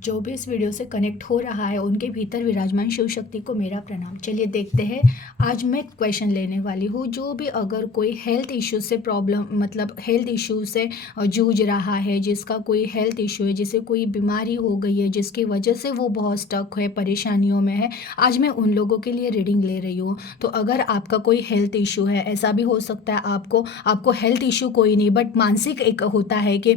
जो भी इस वीडियो से कनेक्ट हो रहा है उनके भीतर विराजमान शिव शक्ति को मेरा प्रणाम। चलिए देखते हैं। आज मैं क्वेश्चन लेने वाली हूँ। जो भी अगर कोई हेल्थ इश्यू से प्रॉब्लम मतलब हेल्थ इश्यू से जूझ रहा है, जिसका कोई हेल्थ इश्यू है, जिसे कोई बीमारी हो गई है, जिसकी वजह से वो बहुत स्टक है, परेशानियों में है, आज मैं उन लोगों के लिए रीडिंग ले रही हूँ। तो अगर आपका कोई हेल्थ इश्यू है, ऐसा भी हो सकता है आपको हेल्थ इश्यू कोई नहीं बट मानसिक एक होता है कि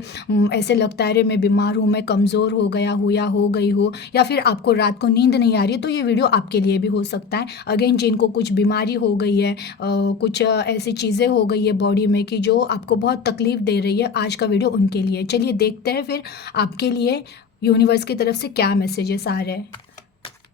ऐसे लगता है अरे मैं बीमार हूँ, मैं कमज़ोर हो गया हूँ या हो गई हूँ, या फिर आपको रात को नींद नहीं आ रही, तो ये वीडियो आपके लिए भी हो सकता है। अगेन जिनको कुछ बीमारी हो गई है, कुछ ऐसी चीज़ें हो गई है बॉडी में कि जो आपको बहुत तकलीफ दे रही है, आज का वीडियो उनके लिए। चलिए देखते हैं फिर आपके लिए यूनिवर्स की तरफ से क्या मैसेजेस आ रहे हैं।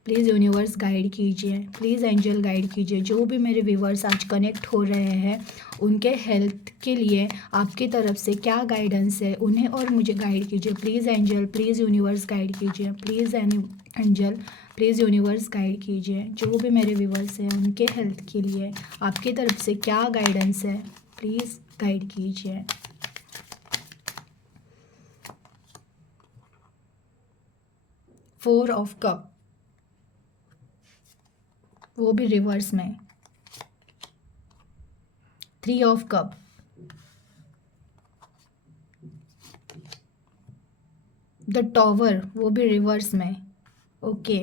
प्लीज़ यूनिवर्स गाइड कीजिए, प्लीज़ एंजल गाइड कीजिए। जो भी मेरे व्यूवर्स आज कनेक्ट हो रहे हैं उनके हेल्थ के लिए आपकी तरफ से क्या गाइडेंस है, उन्हें और मुझे गाइड कीजिए। Please angel, please universe guide कीजिए। Please angel, please universe guide कीजिए। जो भी मेरे व्यूवर्स हैं उनके हेल्थ के लिए आपकी तरफ से क्या गाइडेंस है, प्लीज़ गाइड कीजिए। फोर ऑफ कप, वो भी रिवर्स में। Three of cup, the tower, वो भी रिवर्स में। Okay.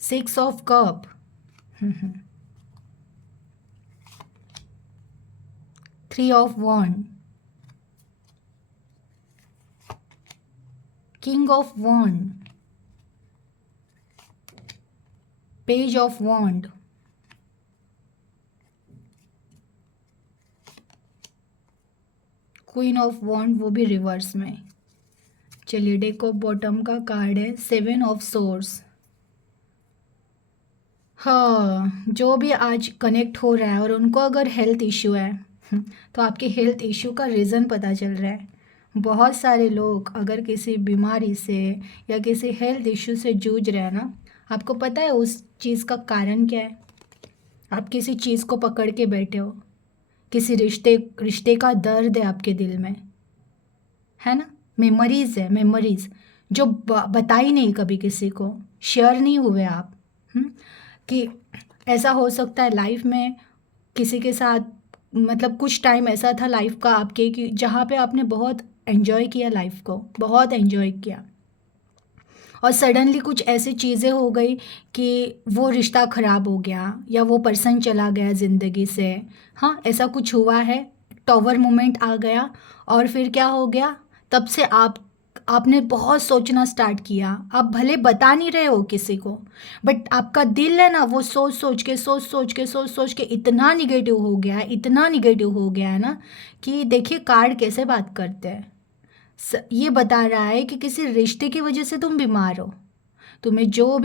Six of cup, three of wand, king of wand, page of wand, queen of wand, वो भी रिवर्स में। चलिए डेक ऑफ बॉटम का कार्ड है सेवन ऑफ सोर्स। हाँ, जो भी आज कनेक्ट हो रहा है और उनको अगर हेल्थ इश्यू है तो आपके हेल्थ इश्यू का रीज़न पता चल रहा है। बहुत सारे लोग अगर किसी बीमारी से या किसी हेल्थ इश्यू से जूझ रहे हैं ना, आपको पता है उस चीज़ का कारण क्या है? आप किसी चीज़ को पकड़ के बैठे हो, किसी रिश्ते रिश्ते का दर्द है आपके दिल में, है ना? मेमोरीज है, मेमोरीज जो बताई नहीं कभी किसी को, शेयर नहीं हुए आप। कि ऐसा हो सकता है लाइफ में किसी के साथ, मतलब कुछ टाइम ऐसा था लाइफ का आपके कि जहाँ पे आपने बहुत एंजॉय किया, लाइफ को बहुत एंजॉय किया, और सडनली कुछ ऐसी चीज़ें हो गई कि वो रिश्ता ख़राब हो गया या वो पर्सन चला गया ज़िंदगी से। हाँ, ऐसा कुछ हुआ है, टॉवर मोमेंट आ गया, और फिर क्या हो गया, तब से आपने बहुत सोचना स्टार्ट किया। आप भले बता नहीं रहे हो किसी को, बट आपका दिल है ना, वो सोच सोच के इतना निगेटिव हो गया है, इतना निगेटिव हो गया है ना कि देखिए कार्ड कैसे बात करते हैं। ये बता रहा है कि किसी रिश्ते की वजह से तुम बीमार हो। तुम्हें जो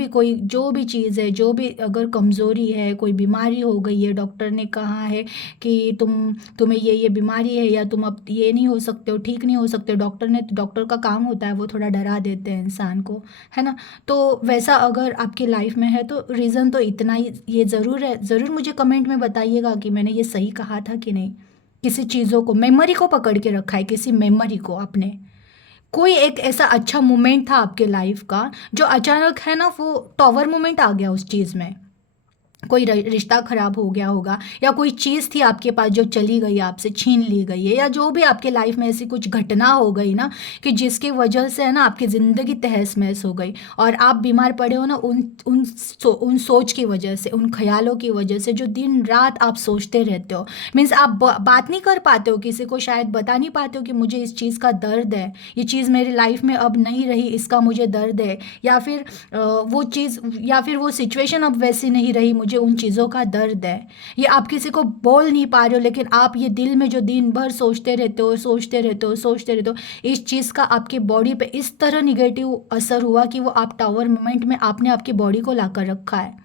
भी चीज़ है, जो भी अगर कमज़ोरी है, कोई बीमारी हो गई है, डॉक्टर ने कहा है कि तुम्हें ये बीमारी है या तुम अब ये नहीं हो सकते हो, ठीक नहीं हो सकते, डॉक्टर का काम होता है वो थोड़ा डरा देते हैं इंसान को, है ना? तो वैसा अगर आपकी लाइफ में है तो रीज़न तो इतना ही, ये ज़रूर है। ज़रूर मुझे कमेंट में बताइएगा कि मैंने ये सही कहा था कि नहीं। किसी चीज़ों को, मेमोरी को पकड़ के रखा है, किसी मेमोरी को आपने, कोई एक ऐसा अच्छा मोमेंट था आपके लाइफ का जो अचानक है ना, वो टॉवर मोमेंट आ गया उस चीज़ में। कोई रिश्ता खराब हो गया होगा, या कोई चीज़ थी आपके पास जो चली गई, आपसे छीन ली गई है, या जो भी आपके लाइफ में ऐसी कुछ घटना हो गई ना कि जिसकी वजह से है ना आपकी ज़िंदगी तहस महस हो गई, और आप बीमार पड़े हो ना उन सोच की वजह से, उन ख्यालों की वजह से, जो दिन रात आप सोचते रहते हो। मीन्स आप बात नहीं कर पाते हो किसी को, शायद बता नहीं पाते हो कि मुझे इस चीज़ का दर्द है, ये चीज़ मेरी लाइफ में अब नहीं रही, इसका मुझे दर्द है, या फिर वो चीज़ या फिर वो सिचुएशन अब वैसी नहीं रही, मुझे उन चीज़ों का दर्द है। ये आप किसी को बोल नहीं पा रहे हो, लेकिन आप ये दिल में जो दिन भर सोचते रहते हो, सोचते रहते हो, इस चीज़ का आपकी बॉडी पे इस तरह निगेटिव असर हुआ कि वो आप टावर मोमेंट में आपने आपकी बॉडी को ला कर रखा है।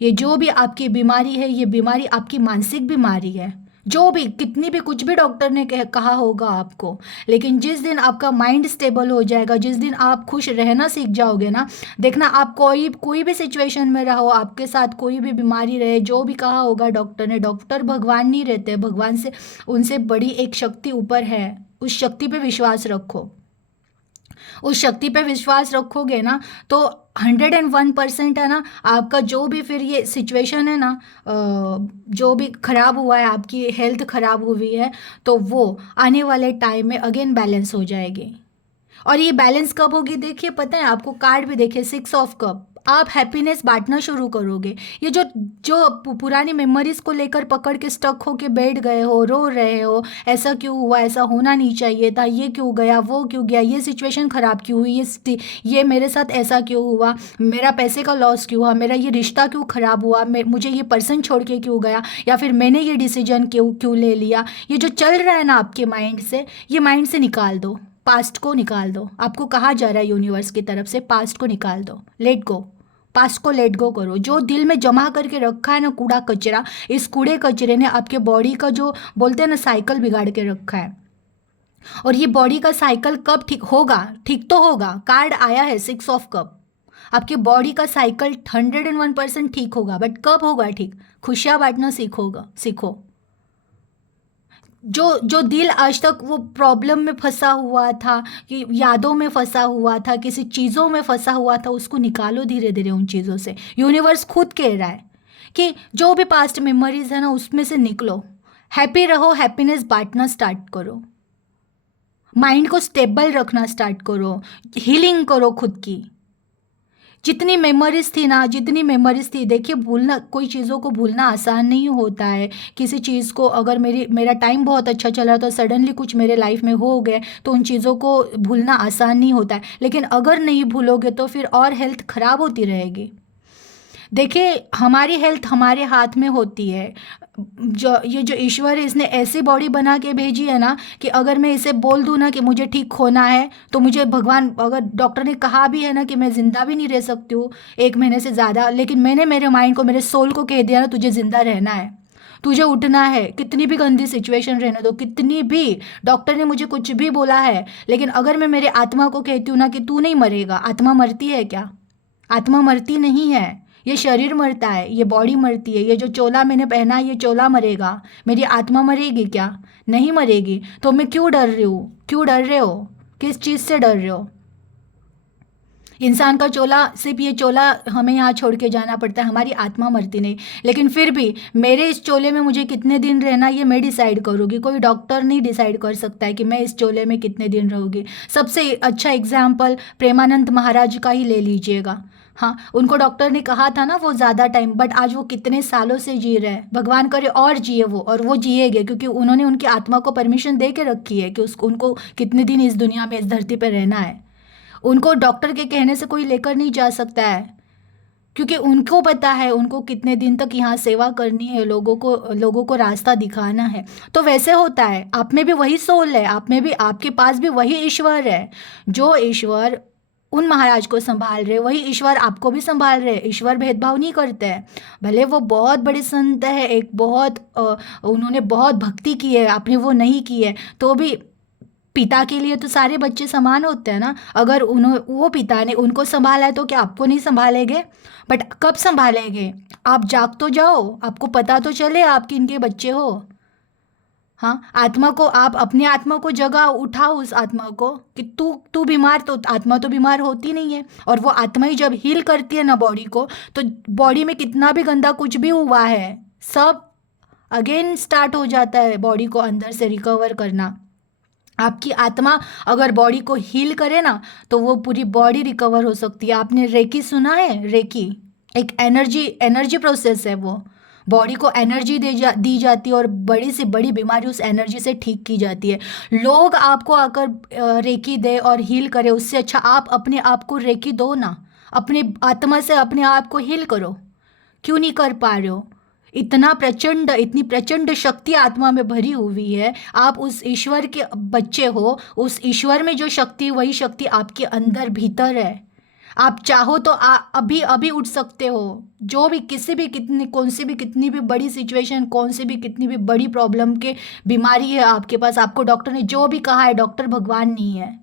ये जो भी आपकी बीमारी है, ये बीमारी आपकी मानसिक बीमारी है। जो भी कितनी भी कुछ भी डॉक्टर ने कहा होगा आपको, लेकिन जिस दिन आपका माइंड स्टेबल हो जाएगा, जिस दिन आप खुश रहना सीख जाओगे ना, देखना आप कोई भी सिचुएशन में रहो, आपके साथ कोई भी बीमारी रहे, जो भी कहा होगा डॉक्टर ने, डॉक्टर भगवान नहीं रहते, भगवान से, उनसे बड़ी एक शक्ति ऊपर है, उस शक्ति पे विश्वास रखो। उस शक्ति पे विश्वास रखोगे ना तो 101% है ना, आपका जो भी फिर ये सिचुएशन है ना, जो भी खराब हुआ है, आपकी हेल्थ खराब हुई है, तो वो आने वाले टाइम में अगेन बैलेंस हो जाएगी। और ये बैलेंस कब होगी, देखिए पता है आपको, कार्ड भी देखिए, 6 ऑफ कप। आप हैप्पीनेस बांटना शुरू करोगे। ये जो जो पुरानी मेमोरीज को लेकर पकड़ के स्टक होके बैठ गए हो, रो रहे हो, ऐसा क्यों हुआ, ऐसा होना नहीं चाहिए था, ये क्यों गया, वो क्यों गया, ये सिचुएशन खराब क्यों हुई, ये मेरे साथ ऐसा क्यों हुआ, मेरा पैसे का लॉस क्यों हुआ, मेरा ये रिश्ता क्यों खराब हुआ, मुझे ये पर्सन छोड़ के क्यों गया, या फिर मैंने ये डिसीजन क्यों क्यों ले लिया, ये जो चल रहा है ना आपके माइंड से, ये माइंड से निकाल दो। पास्ट को निकाल दो। आपको कहा जा रहा है यूनिवर्स की तरफ से, पास्ट को निकाल दो, लेट गो। पास्ट को लेट गो करो। जो दिल में जमा करके रखा है ना कूड़ा कचरा, इस कूड़े कचरे ने आपके बॉडी का जो बोलते हैं ना साइकिल बिगाड़ के रखा है। और ये बॉडी का साइकिल कब ठीक होगा, ठीक तो होगा। कार्ड आया है 6 ऑफ कप। आपके बॉडी का साइकिल 101% ठीक होगा, बट कब होगा ठीक, खुशियाँ बांटना सीखो। जो जो दिल आज तक वो प्रॉब्लम में फंसा हुआ था, कि यादों में फंसा हुआ था, किसी चीज़ों में फंसा हुआ था, उसको निकालो धीरे धीरे उन चीज़ों से। यूनिवर्स खुद कह रहा है कि जो भी पास्ट मेमोरीज है ना, उसमें से निकलो, हैप्पी रहो, हैप्पीनेस बांटना स्टार्ट करो, माइंड को स्टेबल रखना स्टार्ट करो, हीलिंग करो खुद की। जितनी मेमोरीज थी, देखिए भूलना, कोई चीज़ों को भूलना आसान नहीं होता है। किसी चीज़ को अगर मेरा टाइम बहुत अच्छा चला तो सडनली कुछ मेरे लाइफ में हो गए, तो उन चीज़ों को भूलना आसान नहीं होता है। लेकिन अगर नहीं भूलोगे तो फिर और हेल्थ ख़राब होती रहेगी। देखिए हमारी हेल्थ हमारे हाथ में होती है। जो ईश्वर है, इसने ऐसी बॉडी बना के भेजी है ना, कि अगर मैं इसे बोल दूँ ना कि मुझे ठीक होना है, तो मुझे भगवान, अगर डॉक्टर ने कहा भी है ना कि मैं ज़िंदा भी नहीं रह सकती हूँ 1 महीने से ज़्यादा, लेकिन मैंने मेरे माइंड को, मेरे सोल को कह दिया ना, तुझे ज़िंदा रहना है, तुझे उठना है, कितनी भी गंदी सिचुएशन रहने दो, कितनी भी डॉक्टर ने मुझे कुछ भी बोला है, लेकिन अगर मैं मेरे आत्मा को कहती हूँ ना कि तू नहीं मरेगा। आत्मा मरती है क्या? आत्मा मरती नहीं है, ये शरीर मरता है, ये बॉडी मरती है, ये जो चोला मैंने पहना है, ये चोला मरेगा। मेरी आत्मा मरेगी क्या? नहीं मरेगी। तो मैं क्यों डर रही हूँ? क्यों डर रहे हो? किस चीज़ से डर रहे हो? इंसान का चोला, सिर्फ ये चोला हमें यहाँ छोड़ के जाना पड़ता है, हमारी आत्मा मरती नहीं। लेकिन फिर भी मेरे इस चोले में मुझे कितने दिन रहना, ये मैं डिसाइड करूँगी। कोई डॉक्टर नहीं डिसाइड कर सकता है कि मैं इस चोले में कितने दिन रहूँगी। सबसे अच्छा एग्जाम्पल प्रेमानंद महाराज का ही ले लीजिएगा। हाँ, उनको डॉक्टर ने कहा था ना वो ज़्यादा टाइम, बट आज वो कितने सालों से जी रहे हैं। भगवान करे और जिए वो, और वो जिएगे, क्योंकि उन्होंने उनकी आत्मा को परमिशन दे के रखी है कि उनको कितने दिन इस दुनिया में, इस धरती पर रहना है। उनको डॉक्टर के कहने से कोई लेकर नहीं जा सकता है, क्योंकि उनको पता है उनको कितने दिन तक यहाँ सेवा करनी है, लोगों को रास्ता दिखाना है। तो वैसे होता है, आप में भी वही सोल है, आप में भी, आपके पास भी वही ईश्वर है। जो ईश्वर उन महाराज को संभाल रहे, वही ईश्वर आपको भी संभाल रहे। ईश्वर भेदभाव नहीं करते हैं। भले वो बहुत बड़े संत है, एक बहुत उन्होंने बहुत भक्ति की है, आपने वो नहीं की है, तो भी पिता के लिए तो सारे बच्चे समान होते हैं ना। अगर वो पिता ने उनको संभाला है, तो क्या आपको नहीं संभालेंगे? बट कब संभालेंगे? आप जाग तो जाओ, आपको पता तो चले आप किनके बच्चे हो। हाँ, आत्मा को, आप अपनी आत्मा को जगाओ, उठाओ उस आत्मा को कि तू तू बीमार, तो आत्मा तो बीमार होती नहीं है। और वो आत्मा ही जब हील करती है ना बॉडी को, तो बॉडी में कितना भी गंदा कुछ भी हुआ है, सब अगेन स्टार्ट हो जाता है बॉडी को अंदर से रिकवर करना। आपकी आत्मा अगर बॉडी को हील करे ना, तो वो पूरी बॉडी रिकवर हो सकती है। आपने रेकी सुना है? रेकी एक एनर्जी प्रोसेस है। वो बॉडी को एनर्जी दी जाती है, और बड़ी से बड़ी बीमारी उस एनर्जी से ठीक की जाती है। लोग आपको आकर रेकी दे और हील करे, उससे अच्छा आप अपने आप को रेकी दो ना, अपने आत्मा से अपने आप को हील करो। क्यों नहीं कर पा रहे हो? इतनी प्रचंड शक्ति आत्मा में भरी हुई है। आप उस ईश्वर के बच्चे हो, उस ईश्वर में जो शक्ति, वही शक्ति आपके अंदर भीतर है। आप चाहो तो अभी अभी उठ सकते हो। जो भी, किसी भी, कितनी भी बड़ी सिचुएशन, कौन सी भी कितनी भी बड़ी प्रॉब्लम के बीमारी है आपके पास, आपको डॉक्टर ने जो भी कहा है, डॉक्टर भगवान नहीं है।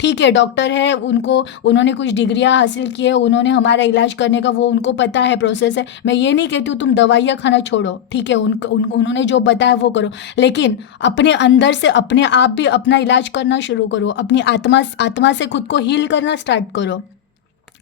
ठीक है, डॉक्टर है, उन्होंने कुछ डिग्रियां हासिल की है, उन्होंने हमारा इलाज करने का वो उनको पता है प्रोसेस है। मैं ये नहीं कहती हूँ तुम दवाइयाँ खाना छोड़ो, ठीक है, उन्होंने जो बताया वो करो, लेकिन अपने अंदर से अपने आप भी अपना इलाज करना शुरू करो। अपनी आत्मा आत्मा से खुद को हील करना स्टार्ट करो।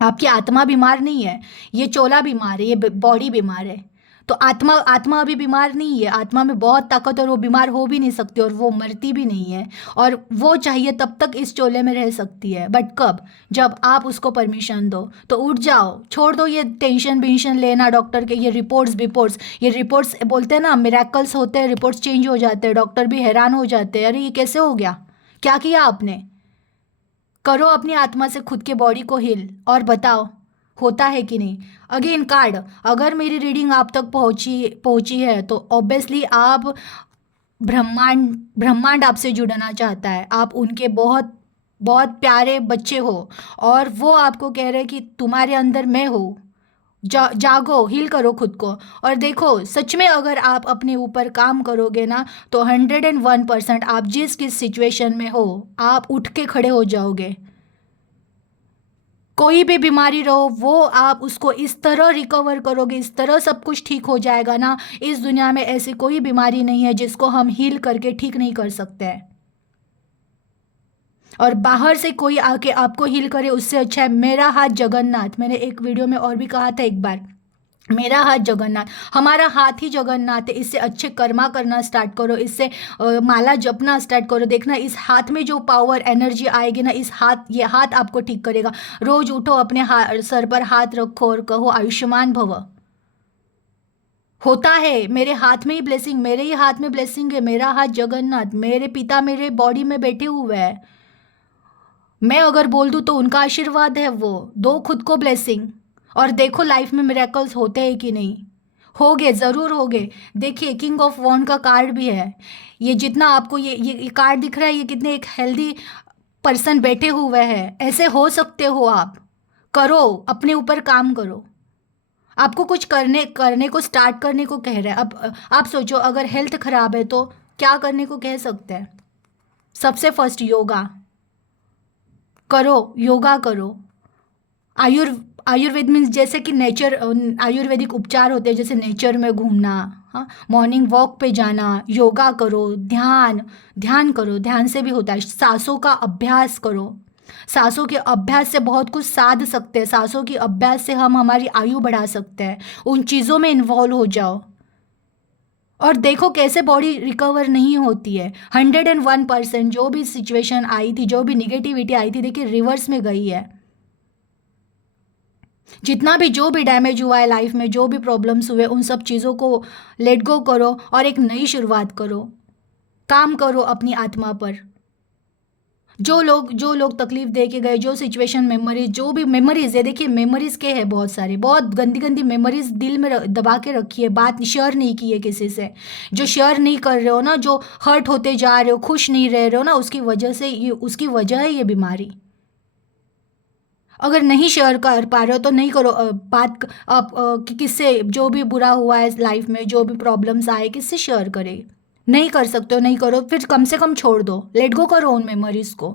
आपकी आत्मा बीमार नहीं है, ये चोला बीमार है, ये बॉडी बीमार है। तो आत्मा आत्मा अभी बीमार नहीं है, आत्मा में बहुत ताकत और वो बीमार हो भी नहीं सकती और वो मरती भी नहीं है। और वो चाहिए तब तक इस चोले में रह सकती है, बट कब? जब आप उसको परमिशन दो। तो उठ जाओ, छोड़ दो ये टेंशन बेंशन लेना डॉक्टर के, ये रिपोर्ट्स बोलते हैं ना, मिरेकल्स होते हैं, रिपोर्ट्स चेंज हो जाते हैं, डॉक्टर भी हैरान हो जाते हैं, अरे ये कैसे हो गया, क्या किया आपने? करो अपनी आत्मा से खुद के बॉडी को हिल और बताओ होता है कि नहीं। अगेन कार्ड, अगर मेरी रीडिंग आप तक पहुंची है तो ऑब्वियसली आप ब्रह्मांड ब्रह्मांड आपसे जुड़ना चाहता है। आप उनके बहुत बहुत प्यारे बच्चे हो और वो आपको कह रहे हैं कि तुम्हारे अंदर मैं हूँ। जागो, हील करो खुद को। और देखो सच में अगर आप अपने ऊपर काम करोगे ना तो 101% आप जिस किस सिचुएशन में हो आप उठ के खड़े हो जाओगे। कोई भी बीमारी रहो वो आप उसको इस तरह रिकवर करोगे, इस तरह सब कुछ ठीक हो जाएगा ना। इस दुनिया में ऐसी कोई बीमारी नहीं है जिसको हम हील करके ठीक नहीं कर सकते हैं। और बाहर से कोई आके आपको हील करे उससे अच्छा है मेरा हाथ जगन्नाथ। मैंने एक वीडियो में और भी कहा था एक बार, मेरा हाथ जगन्नाथ, हमारा हाथ ही जगन्नाथ है। इससे अच्छे कर्मा करना स्टार्ट करो, इससे माला जपना स्टार्ट करो। देखना इस हाथ में जो पावर एनर्जी आएगी ना, ये हाथ आपको ठीक करेगा। रोज उठो, अपने सर पर हाथ रखो और कहो आयुष्मान भव। होता है, मेरे हाथ में ही ब्लेसिंग, मेरे ही हाथ में ब्लेसिंग है, मेरा हाथ जगन्नाथ, मेरे पिता मेरे बॉडी में बैठे हुए हैं। मैं अगर बोल दूँ तो उनका आशीर्वाद है, वो दो खुद को ब्लेसिंग और देखो लाइफ में मिरेकल्स होते हैं कि नहीं। होगे, ज़रूर होगे। देखिए किंग ऑफ वॉन्ड का कार्ड भी है। ये जितना आपको ये कार्ड दिख रहा है, ये कितने एक हेल्दी पर्सन बैठे हुए हैं। ऐसे हो सकते हो आप। करो, अपने ऊपर काम करो। आपको कुछ करने करने को स्टार्ट करने को कह रहा है। अब आप सोचो अगर हेल्थ खराब है तो क्या करने को कह सकते हैं? सबसे फर्स्ट योगा करो, योगा करो। आयुर्वेद मीन्स जैसे कि नेचर, आयुर्वेदिक उपचार होते हैं जैसे नेचर में घूमना, हाँ, मॉर्निंग वॉक पे जाना, योगा करो, ध्यान ध्यान करो। ध्यान से भी होता है। सांसों का अभ्यास करो। सांसों के अभ्यास से बहुत कुछ साध सकते हैं। सांसों के अभ्यास से हम हमारी आयु बढ़ा सकते हैं। उन चीज़ों में इन्वॉल्व हो जाओ और देखो कैसे बॉडी रिकवर नहीं होती है। 101% जो भी सिचुएशन आई थी, जो भी निगेटिविटी आई थी, देखिए रिवर्स में गई है। जितना भी जो भी डैमेज हुआ है लाइफ में, जो भी प्रॉब्लम्स हुए, उन सब चीज़ों को लेट गो करो और एक नई शुरुआत करो। काम करो अपनी आत्मा पर। जो लोग तकलीफ दे के गए, जो सिचुएशन मेमोरीज, जो भी मेमोरीज है, देखिए मेमोरीज के हैं बहुत सारी, बहुत गंदी गंदी मेमोरीज दिल में दबा के रखी है, बात शेयर नहीं की है किसी से। जो शेयर नहीं कर रहे हो ना, जो हर्ट होते जा रहे हो, खुश नहीं रह रहे हो ना, उसकी वजह से ये, उसकी वजह है ये बीमारी। अगर नहीं शेयर कर पा रहे हो तो नहीं करो बात। आप कि किससे जो भी बुरा हुआ है लाइफ में, जो भी प्रॉब्लम्स आए, किससे शेयर करें? नहीं कर सकते हो, नहीं करो, फिर कम से कम छोड़ दो, लेट गो करो उन मेमोरीज को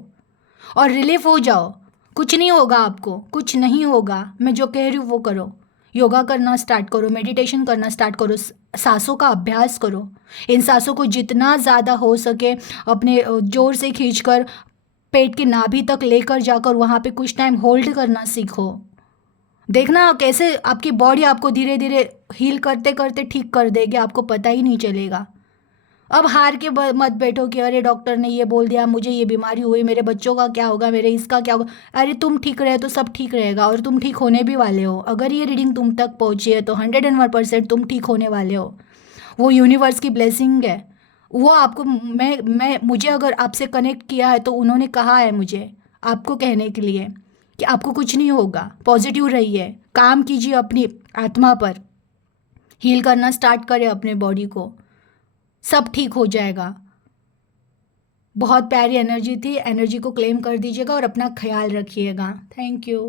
और रिलीफ हो जाओ। कुछ नहीं होगा आपको, कुछ नहीं होगा। मैं जो कह रही हूँ वो करो। योगा करना स्टार्ट करो, मेडिटेशन करना स्टार्ट करो, सांसों का अभ्यास करो। इन सांसों को जितना ज़्यादा हो सके अपने जोर से खींचकर पेट की नाभि तक लेकर जाकर वहाँ पे कुछ टाइम होल्ड करना सीखो। देखना कैसे आपकी बॉडी आपको धीरे धीरे हील करते करते ठीक कर देगी, आपको पता ही नहीं चलेगा। अब हार के मत बैठो कि अरे डॉक्टर ने ये बोल दिया, मुझे ये बीमारी हुई, मेरे बच्चों का क्या होगा, मेरे इसका क्या होगा। अरे तुम ठीक रहे तो सब ठीक रहेगा और तुम ठीक होने भी वाले हो। अगर ये रीडिंग तुम तक पहुँची है तो 101% तुम ठीक होने वाले हो। वो यूनिवर्स की ब्लेसिंग है। वो आपको, मुझे अगर आपसे कनेक्ट किया है तो उन्होंने कहा है मुझे आपको कहने के लिए कि आपको कुछ नहीं होगा। पॉजिटिव रहिए, काम कीजिए अपनी आत्मा पर, हील करना स्टार्ट करें अपने बॉडी को, सब ठीक हो जाएगा। बहुत प्यारी एनर्जी थी, एनर्जी को क्लेम कर दीजिएगा और अपना ख्याल रखिएगा। Thank you.